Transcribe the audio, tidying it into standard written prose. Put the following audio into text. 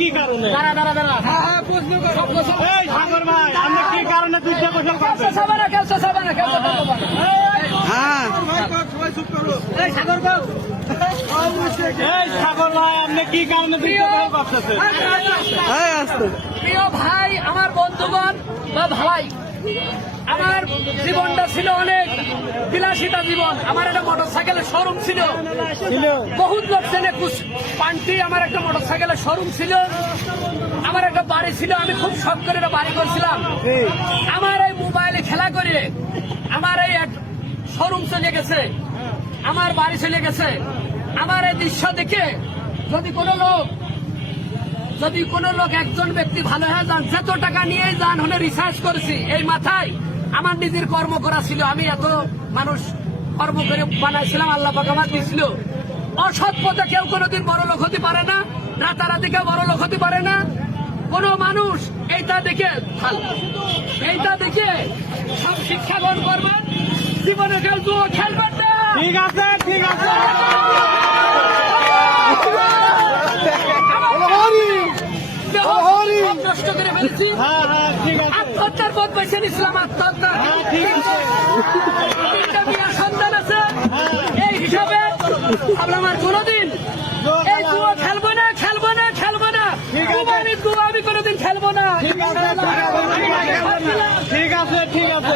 কি কারণে সাগর ভাই আপনি কি কারণে দুইটা গোসল করছেন? সাগর ভাই আপনি কি কারণে দুইটা গোসল করতেছেন? প্রিয় ভাই, আমার বন্ধুগণ বা ভাই, আমার জীবনটা ছিল অনেক বিলাসিতা জীবন। আমার একটা মোটরসাইকেলের শোরুম ছিল, বহুত লোক চেনে পান্টি। আমার একটা মোটরসাইকেলের শোরুম ছিল, আমার একটা বাড়ি ছিল, আমি খুব শখ করে একটা বাড়ি করছিলাম। আমার এই মোবাইলে খেলা করে আমার এই শোরুম চলে গেছে, আমার বাড়ি চলে গেছে। আমার এই দৃশ্য দেখে যদি কোনো লোক একজন ব্যক্তি ভালো হয়ে যান, যত টাকা নিয়ে যান হলে রিসার্চ করেছি এই মাথায় আমার নিজের কর্ম করা ছিল। আমি এত মানুষ কর্ম করে বানাইছিলাম, আল্লাহ পাক আমার দিয়েছিল। অসৎ পথে কেউ কোনোদিন বড় লোক হতে পারে না, রাতারাতি কেউ বড় লোক হতে পারে না। কোন মানুষ এইটা দেখে সব শিক্ষা গ্রহণ করবেন, জীবনে কেউ জুয়ো খেলবেন না। ঠিক আছে, ঠিক আছে। নষ্ট করে ফেলছি, আত্মহত্যার পথ বেছে নিয়েছিলাম, আত্মহত্যা। তিনটা বিয়ার সন্তান আছে, এই হিসাবে আমার কোনোদিন এই জুয়া খেলবো না। কুমারীর জুয়া আমি কোনোদিন খেলবো না। ঠিক আছে, ঠিক আছে।